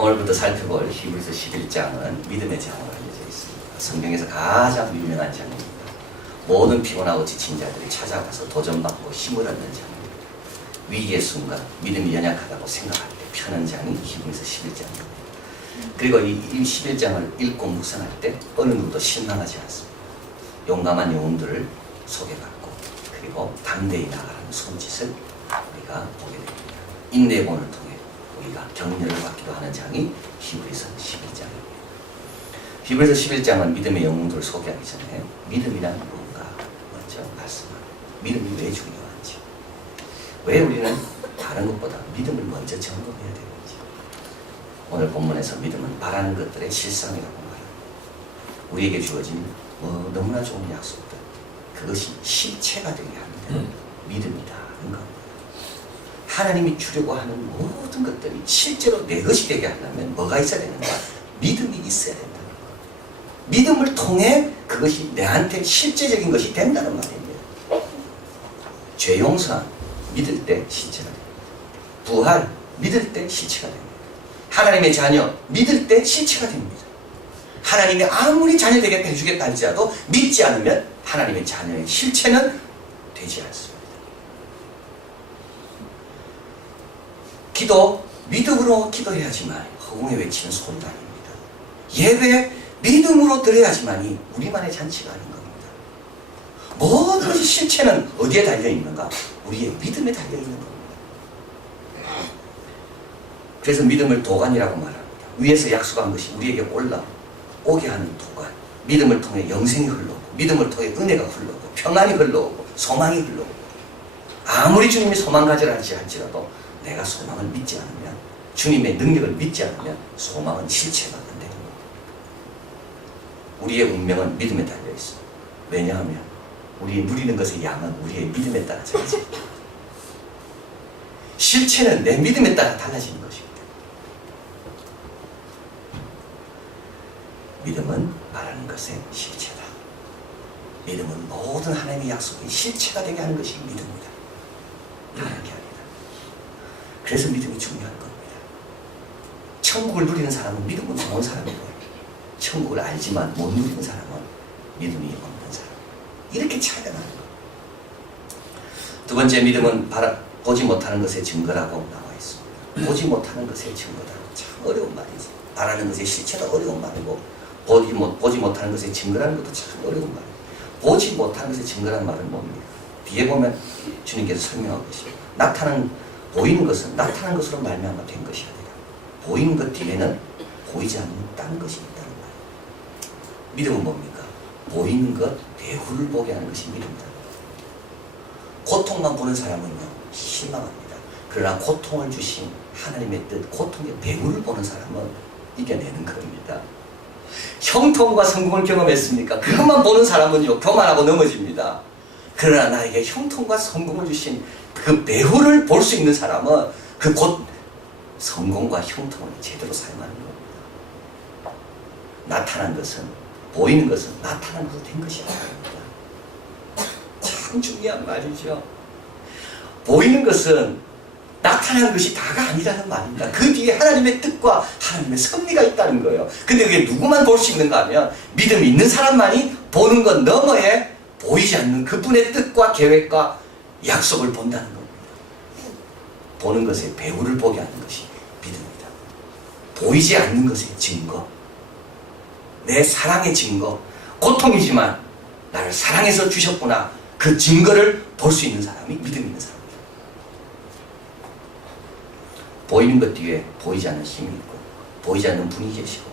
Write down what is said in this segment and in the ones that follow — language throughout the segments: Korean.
오늘부터 살펴볼 히브리서 11장은 믿음의 장으로 알려져 있습니다. 성경에서 가장 유명한 장입니다. 모든 피곤하고 지친 자들이 찾아가서 도전받고 힘을 얻는 장입니다. 위기의 순간 믿음이 연약하다고 생각할 때 펴는 장이 히브리서 11장입니다. 그리고 이 11장을 읽고 묵상할 때 어느 누구도 실망하지 않습니다. 용감한 영웅들을 소개받고 그리고 담대히 나아가는 손짓을 우리가 보게 됩니다. 인내본을 통해 우리가 격려를 받기도 하는 장이 히브리서 11장입니다. 히브리서 11장은 믿음의 영웅들을 소개하기 전에 믿음이란 무엇인가 먼저 말씀합니다. 믿음이 왜 중요한지, 왜 우리는 다른 것보다 믿음을 먼저 점검해야 되는지. 오늘 본문에서 믿음은 바라는 것들의 실상이라고 말합니다. 우리에게 주어진 너무나 좋은 약속들, 그것이 실체가 되게 하는 믿음이라는 겁니다. 하나님이 주려고 하는 모든 것들이 실제로 내 것이 되게 하려면 뭐가 있어야 되는가? 믿음이 있어야 된다는 것. 믿음을 통해 그것이 내한테 실제적인 것이 된다는 말입니다. 죄 용서 믿을 때 실체가 됩니다. 부활 믿을 때 실체가 됩니다. 하나님의 자녀 믿을 때 실체가 됩니다. 하나님이 아무리 자녀 되겠다 해주겠다 할지라도 믿지 않으면 하나님의 자녀의 실체는 되지 않습니다. 기도 믿음으로 기도해야지만 허공에 외치는 소리가 아닙니다. 예배 믿음으로 드려야지만이 우리만의 잔치가 아닌 겁니다. 모든 것이 실체는 어디에 달려있는가? 우리의 믿음에 달려있는 겁니다. 그래서 믿음을 도관이라고 말합니다. 위에서 약속한 것이 우리에게 올라오게 하는 도관. 믿음을 통해 영생이 흘러오고, 믿음을 통해 은혜가 흘러오고, 평안이 흘러오고, 소망이 흘러오고. 아무리 주님이 소망 가져라 할지라도 내가 소망을 믿지 않으면, 주님의 능력을 믿지 않으면 소망은 실체가 안 되는 겁니다. 우리의 운명은 믿음에 달려 있습니다. 왜냐하면 우리 누리는 것의 양은 우리의 믿음에 따라 달라집니다. 실체는 내 믿음에 따라 달라지는 것입니다. 믿음은 말하는 것의 실체다. 믿음은 모든 하나님의 약속의 실체가 되게 하는 것이 믿음입니다. 다른 게 아니다. 그래서 믿음이 중요한 겁니다. 천국을 누리는 사람은 믿음은 좋은 사람이고, 천국을 알지만 못 누리는 사람은 믿음이 없는 사람. 이렇게 차이가 나는 겁니다. 두 번째, 믿음은 보지 못하는 것의 증거라고 나와 있습니다. 보지 못하는 것의 증거다. 참 어려운 말이지. 바라는 것의 실체가 어려운 말이고, 보지 못하는 것의 증거라는 것도 참 어려운 말이에요. 보지 못하는 것의 증거라는 말은 뭡니까? 뒤에 보면 주님께서 설명하고 계십니다. 보이는 것은 나타난 것으로 말미암아 된 것이 아니라 보이는 것 뒤에는 보이지 않는 것이 있다는 말이에요. 믿음은 뭡니까? 보이는 것 배후를 보게 하는 것이 믿음이다. 고통만 보는 사람은요, 실망합니다. 그러나 고통을 주신 하나님의 뜻, 고통의 배후를 보는 사람은 이겨내는 겁니다. 형통과 성공을 경험했습니까? 그것만 보는 사람은요, 교만하고 넘어집니다. 그러나 나에게 형통과 성공을 주신 그 배후를 볼 수 있는 사람은 그 곧 성공과 형통을 제대로 사용하는 겁니다. 나타난 것은, 보이는 것은 나타난 것으로 된 것이 아닙니다. 참 중요한 말이죠. 보이는 것은 나타난 것이 다가 아니라는 말입니다. 그 뒤에 하나님의 뜻과 하나님의 섭리가 있다는 거예요. 근데 그게 누구만 볼 수 있는가 하면 믿음이 있는 사람만이 보는 것 너머에 보이지 않는 그분의 뜻과 계획과 약속을 본다는 겁니다. 보는 것의 배후를 보게 하는 것이 믿음입니다. 보이지 않는 것의 증거, 내 사랑의 증거, 고통이지만 나를 사랑해서 주셨구나, 그 증거를 볼 수 있는 사람이 믿음 있는 사람입니다. 보이는 것 뒤에 보이지 않는 힘이 있고, 보이지 않는 분이 계시고,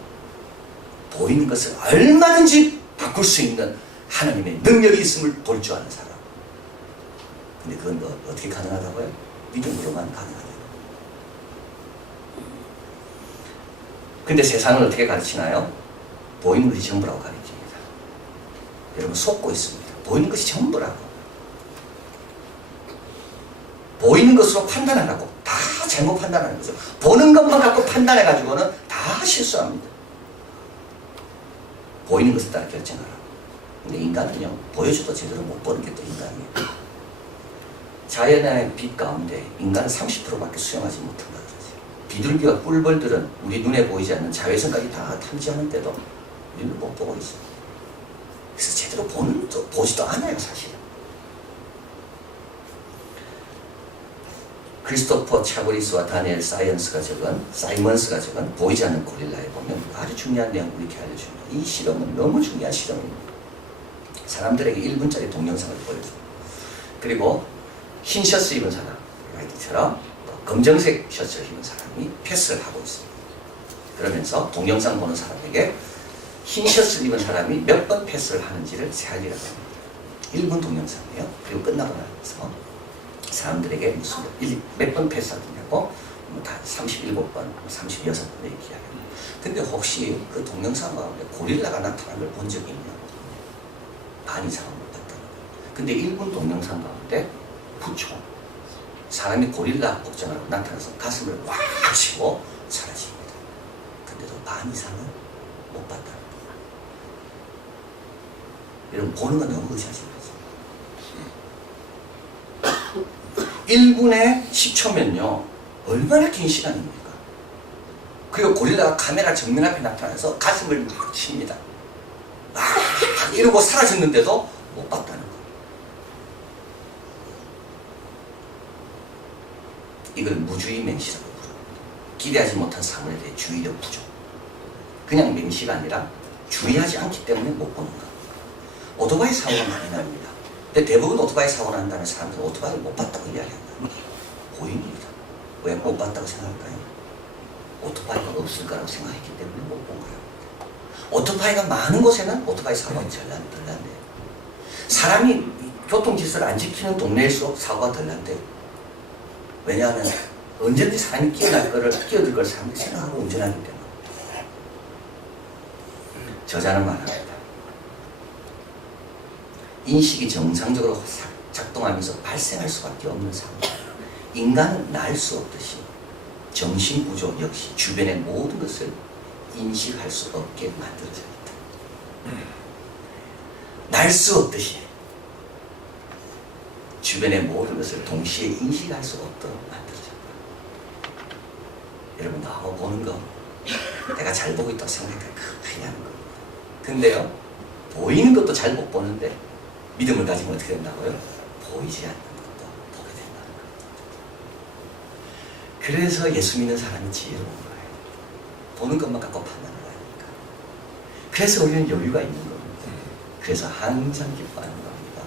보이는 것을 얼마든지 바꿀 수 있는 하나님의 능력이 있음을 볼 줄 아는 사람. 근데 그건 어떻게 가능하다고요? 믿음으로만 가능하다고. 근데 세상은 어떻게 가르치나요? 보이는 것이 전부라고 가르칩니다. 여러분 속고 있습니다. 보이는 것이 전부라고. 보이는 것으로 판단하라고. 다 잘못 판단하는 거죠. 보는 것만 갖고 판단해가지고는 다 실수합니다. 보이는 것에 따라 결정하라. 근데 인간은요, 보여줘도 제대로 못 보는 게 또 인간이에요. 자연의 빛 가운데 인간은 30%밖에 수용하지 못한다 그러지. 비둘기와 꿀벌들은 우리 눈에 보이지 않는 자외선까지 다 탐지하는데도 우리는 못 보고 있어요. 그래서 제대로 보지도 않아요, 사실은. 크리스토퍼 차브리스와 다니엘 사이먼스가 적은 보이지 않는 고릴라에 보면 아주 중요한 내용을 이렇게 알려줍니다. 이 실험은 너무 중요한 실험입니다. 사람들에게 1분짜리 동영상을 보여줍니다. 그리고 흰 셔츠 입은 사람, 이처럼 검정색 셔츠를 입은 사람이 패스를 하고 있습니다. 그러면서 동영상 보는 사람에게 흰 셔츠를 입은 사람이 몇 번 패스를 하는지를 세알리라고 합니다. 1분 동영상이에요. 그리고 끝나고 나서 사람들에게 무슨 몇 번 패스하느냐고 다 37번, 36번 얘기하고. 근데 혹시 그 동영상 가운데 고릴라가 나타난 걸 본 적이 있냐고. 반 이상은 못 봤다는 거예요. 근데 1분 동영상 가운데 부초 사람이 고릴라 복장으로 나타나서 가슴을 확 치고 사라집니다. 근데도 반 이상은 못 봤다는 거예요. 여러분 보는 건 너무 의사심이죠. 1분에 10초면요 얼마나 긴 시간입니까? 그리고 고릴라가 카메라 정면 앞에 나타나서 가슴을 막 칩니다. 막 이러고 사라졌는데도 못 봤다는 거예요. 이걸 무주의 맹시라고 부릅니다. 기대하지 못한 사물에 대해 주의력 부족. 그냥 맹시가 아니라 주의하지 않기 때문에 못 보는 거. 오토바이 사고가 많이 납니다. 근데 대부분 오토바이 사고 난다는 사람들은 오토바이를 못 봤다고 이야기한다. 고인입니다. 왜 못 봤다고 생각할까요? 오토바이가 없을 거라고 생각했기 때문에 못 본 거예요. 오토바이가 많은 곳에는 오토바이 사고가 덜 난대요. 사람이 교통질서를 안 지키는 동네일수록 사고가 덜 난대요. 왜냐하면 언제든지 사람이 끼어들 걸 사람들이 생각하고 운전하기 때문에. 저자는 말합니다. 인식이 정상적으로 작동하면서 발생할 수밖에 없는 상황. 인간은 날 수 없듯이 정신구조 역시 주변의 모든 것을 인식할 수 없게 만들어져 있다. 날 수 없듯이 주변의 모든 것을 동시에 인식할 수 없도록 만들어졌다. 여러분 나하고 보는 거 내가 잘 보고 있다고 생각하니까 큰일 나는 겁니다. 근데요 보이는 것도 잘 못 보는데 믿음을 가지면 어떻게 된다고요? 보이지 않는 것도 보게 된다는 겁니다. 그래서 예수 믿는 사람이 지혜로운 거예요. 보는 것만 갖고 판단을 하니까. 그래서 우리는 여유가 있는 겁니다. 그래서 항상 기뻐하는 겁니다.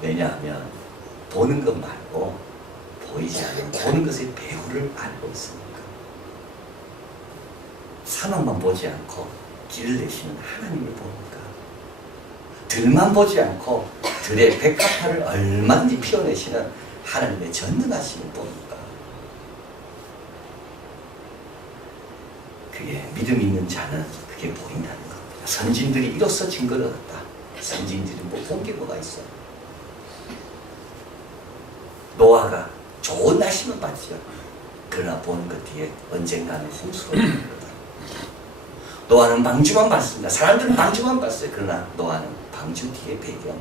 왜냐하면 보는 것 말고 보이지 않는 보는 것의 배후를 알고 있으니까. 산업만 보지 않고 길을 내시는 하나님을 보니까. 들만 보지 않고 들의 백합화를 얼마든지 피워내시는 하나님의 전능하심을 보니까. 그게 믿음 있는 자는 그게 보인다는 겁니다. 선진들이 이로써 증거를 얻었다. 선진들이 뭐 본 게 뭐가 있어요? 노아가 좋은 날씨만 봤죠. 그러나 보는 것 뒤에 언젠가는 홍수가 오는 거다. 노아는 방주만 봤습니다. 사람들은 방주만 봤어요. 그러나 노아는 방주 뒤에 배경.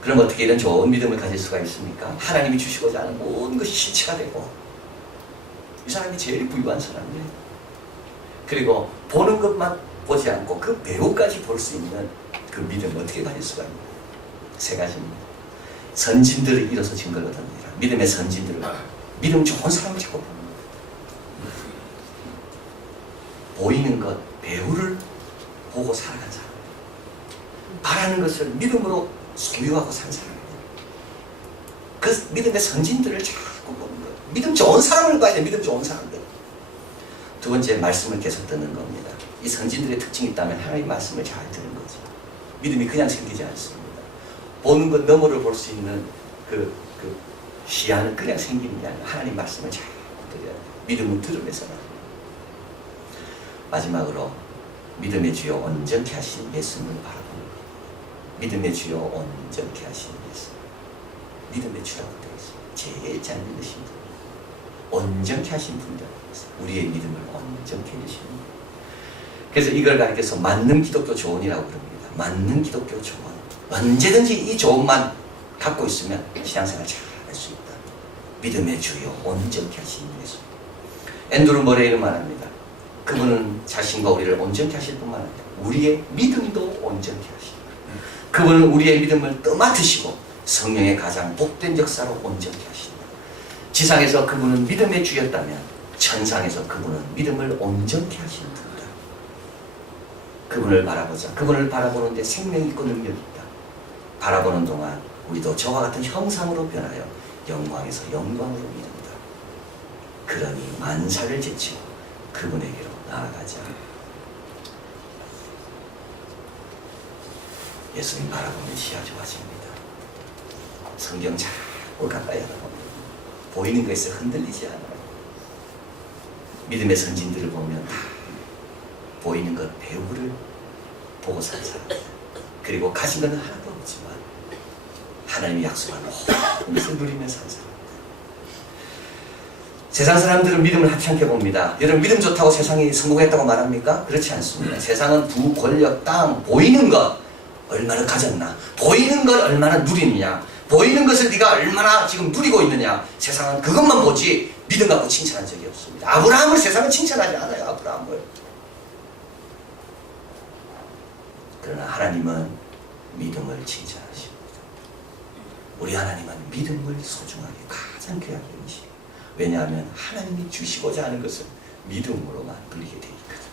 그럼 어떻게 이런 좋은 믿음을 가질 수가 있습니까? 하나님이 주시고자 하는 모든 것이 실체가 되고 이 사람이 제일 부유한 사람이에요. 그리고 보는 것만 보지 않고 그 배후까지 볼 수 있는 그 믿음을 어떻게 가질 수가 있나요? 세 가지입니다. 선진들을 이뤄서 증거를 얻습니다. 믿음의 선진들을 믿음 좋은 사람을 자꾸 보는 거예요. 보이는 것, 배후를 보고 살아간 사람. 바라는 것을 믿음으로 소유하고 산 사람이에요. 그 믿음의 선진들을 자꾸 보는 거예요. 믿음 좋은 사람을 봐야 돼요. 믿음 좋은 사람들. 두 번째, 말씀을 계속 듣는 겁니다. 이 선진들의 특징이 있다면 하나님의 말씀을 잘 듣는 거죠. 믿음이 그냥 생기지 않습니다. 보는 것 너머를 볼 수 있는 그 시야는 그냥 생기는 게 아니라 하나님 말씀을 잘 들어야 돼요. 믿음은 들으면서 나옵니다. 마지막으로 믿음의 주요 온전케 하신 예수님을 바라보는 것. 믿음의 주요 온전케 하신 예수. 믿음의 주라고 되어 있습니다. 제일 잘 믿으신 분. 온전케 하신 분들. 우리의 믿음을 온전케 해주시는 분. 그래서 이걸 가리켜서 맞는 기독교 조언이라고 부릅니다. 맞는 기독교 조언. 언제든지 이 조언만 갖고 있으면 신앙생활 잘 할 수 있다. 믿음의 주요 온전케 하시는 예수. 앤드루 머레이는 말합니다. 그분은 자신과 우리를 온전케 하실 뿐만 아니라 우리의 믿음도 온전케 하십니다. 그분은 우리의 믿음을 떠맡으시고 성령의 가장 복된 역사로 온전케 하십니다. 지상에서 그분은 믿음의 주였다면 천상에서 그분은 믿음을 온전케 하시는 분이다. 그분을 바라보자. 그분을 바라보는데 생명이 있고 능력이 있다. 바라보는 동안 우리도 저와 같은 형상으로 변하여 영광에서 영광으로 이른다. 그러니 만사를 제치고 그분에게로 나아가자. 예수님 바라보면 시야 좋아집니다. 성경 자꾸 가까이 하다 보면 보이는 것에 흔들리지 않아요. 믿음의 선진들을 보면 다 보이는 것 배우를 보고 산 사람, 그리고 가진 건 하나도 없지만 하나님이 약속한 모든 것을 누리며 산 사람. 세상 사람들은 믿음을 하찮게 봅니다. 여러분, 믿음 좋다고 세상이 성공했다고 말합니까? 그렇지 않습니다. 세상은 부, 권력, 땅, 보이는 것 얼마나 가졌나, 보이는 걸 얼마나 누리느냐, 보이는 것을 네가 얼마나 지금 누리고 있느냐, 세상은 그것만 보지 믿음 갖고 칭찬한 적이 없습니다. 아브라함을 세상은 칭찬하지 않아요. 아브라함을. 그러나 하나님은 믿음을 칭찬하십니다. 우리 하나님은 믿음을 소중하게 가장 귀하게 여기십니다. 왜냐하면 하나님이 주시고자 하는 것을 믿음으로만 누리게 되어 있거든요.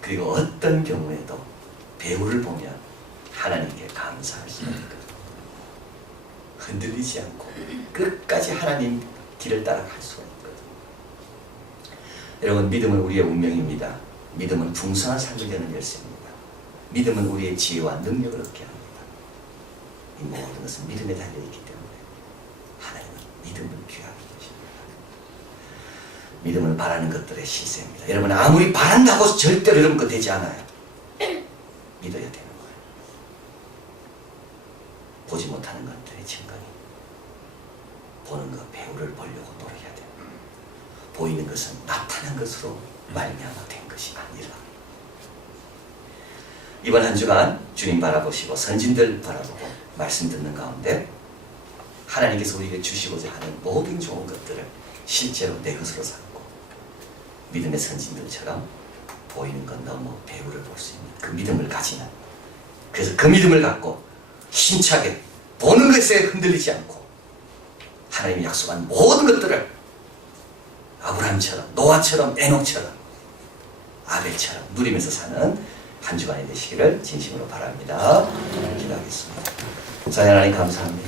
그리고 어떤 경우에도 배우를 보면 하나님께 감사할 수 있거든요. 흔들리지 않고 끝까지 하나님 길을 따라갈 수가 있거든요. 여러분, 믿음은 우리의 운명입니다. 믿음은 풍성한 삶을 여는 열쇠입니다. 믿음은 우리의 지혜와 능력을 얻게 합니다. 이 모든 것은 믿음에 달려있기 때문에 하나님은 믿음을 귀하게 하십니다. 믿음을 바라는 것들의 실세입니다. 여러분, 아무리 바란다고 절대로 여러분 거 되지 않아요. 믿어야 되는 거예요. 보지 못하는 것들의 증거니 보는 것, 배우를 보려고 노력해야 돼요. 보이는 것은 나타난 것으로 말미암아 된 것이 아니라. 이번 한 주간 주님 바라보시고 선진들 바라보고 말씀 듣는 가운데 하나님께서 우리에게 주시고자 하는 모든 좋은 것들을 실제로 내 것으로 삼고 믿음의 선진들처럼 보이는 것 너무 배우를 볼 수 있는 그 믿음을 가지는, 그래서 그 믿음을 갖고 힘차게 보는 것에 흔들리지 않고 하나님이 약속한 모든 것들을 아브라함처럼, 노아처럼, 에녹처럼, 아벨처럼 누리면서 사는 한 주간이 되시기를 진심으로 바랍니다. 기도하겠습니다. 하나님 감사합니다.